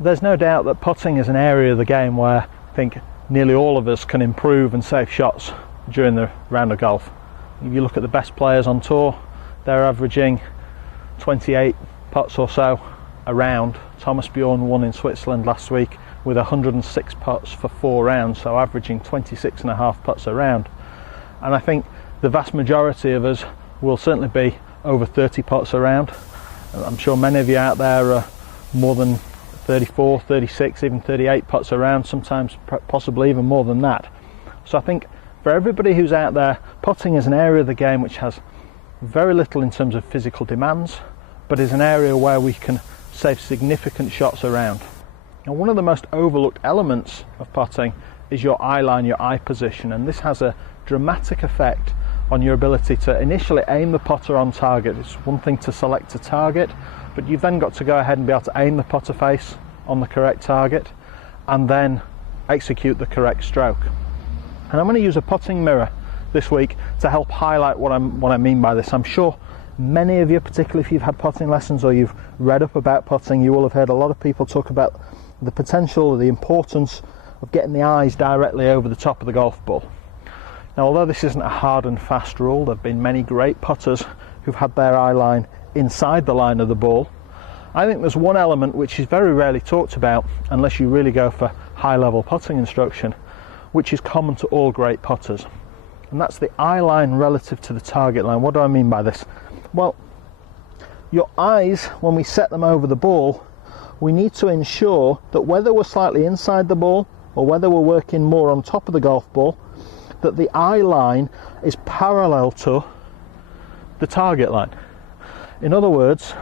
There's no doubt that putting is an area of the game where I think nearly all of us can improve and save shots during the round of golf. If you look at the best players on tour, they're averaging 28 putts or so a round. Thomas Bjorn won in Switzerland last week with 106 putts for 4 rounds, so averaging 26.5 putts a round. And I think the vast majority of us will certainly be over 30 putts a round. I'm sure many of you out there are more than 34, 36, even 38 putts around, sometimes possibly even more than that. So I think for everybody who's out there, putting is an area of the game which has very little in terms of physical demands, but is an area where we can save significant shots around. Now, one of the most overlooked elements of putting is your eye line, your eye position, and this has a dramatic effect on your ability to initially aim the putter on target. It's one thing to select a target, but you've then got to go ahead and be able to aim the putter face on the correct target and then execute the correct stroke. And I'm going to use a putting mirror this week to help highlight what I mean by this. I'm sure many of you, particularly if you've had putting lessons or you've read up about putting, you will have heard a lot of people talk about the potential or the importance of getting the eyes directly over the top of the golf ball. Now, although this isn't a hard and fast rule, there have been many great putters who've had their eye line inside the line of the ball. I think there's one element which is very rarely talked about unless you really go for high level putting instruction, which is common to all great putters, and that's the eye line relative to the target line. What do I mean by this? Well, your eyes, when we set them over the ball, we need to ensure that whether we're slightly inside the ball or whether we're working more on top of the golf ball, that the eye line is parallel to the target line. In other words,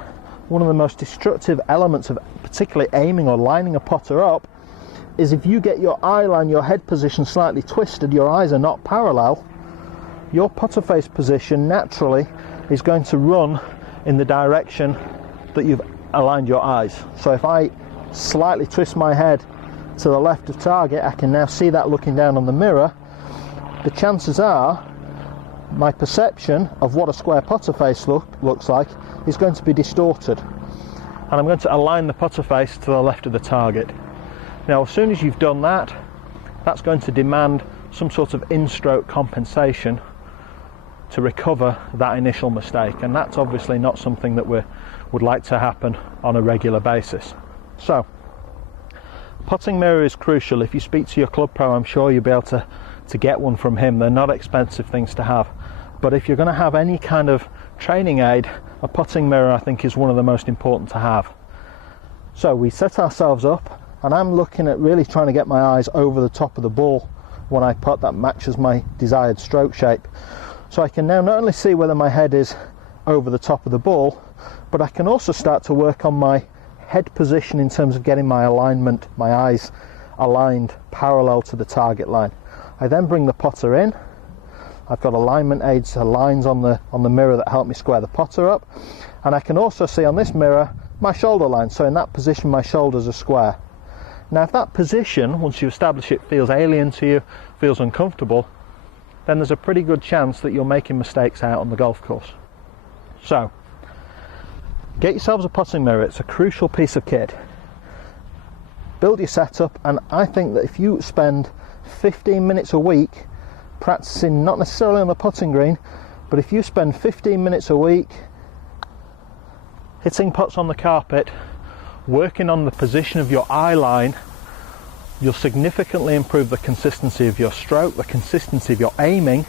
one of the most destructive elements of particularly aiming or lining a putter up is if you get your eye line, your head position slightly twisted, your eyes are not parallel, your putter face position naturally is going to run in the direction that you've aligned your eyes. So if I slightly twist my head to the left of target, I can now see that looking down on the mirror. The chances are my perception of what a square putter face looks like is going to be distorted, and I'm going to align the putter face to the left of the target. Now, as soon as you've done that, that's going to demand some sort of in-stroke compensation to recover that initial mistake, and that's obviously not something that we would like to happen on a regular basis. So, putting mirror is crucial. If you speak to your club pro, I'm sure you'll be able to get one from him. They're not expensive things to have, but if you're going to have any kind of training aid, a putting mirror I think is one of the most important to have. So we set ourselves up, and I'm looking at really trying to get my eyes over the top of the ball when I putt. That matches my desired stroke shape, so I can now not only see whether my head is over the top of the ball, but I can also start to work on my head position in terms of getting my alignment, my eyes aligned parallel to the target line. I then bring the putter in. I've got alignment aids, so lines on the mirror that help me square the putter up, and I can also see on this mirror my shoulder line. So in that position, my shoulders are square. Now, if that position, once you establish it, feels alien to you, feels uncomfortable, then there's a pretty good chance that you're making mistakes out on the golf course. So, get yourselves a putting mirror. It's a crucial piece of kit. Build your setup, and I think that if you spend 15 minutes a week practicing, not necessarily on the putting green, but if you spend 15 minutes a week hitting putts on the carpet, working on the position of your eye line, you'll significantly improve the consistency of your stroke, the consistency of your aiming,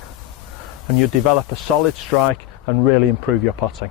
and you'll develop a solid strike and really improve your putting.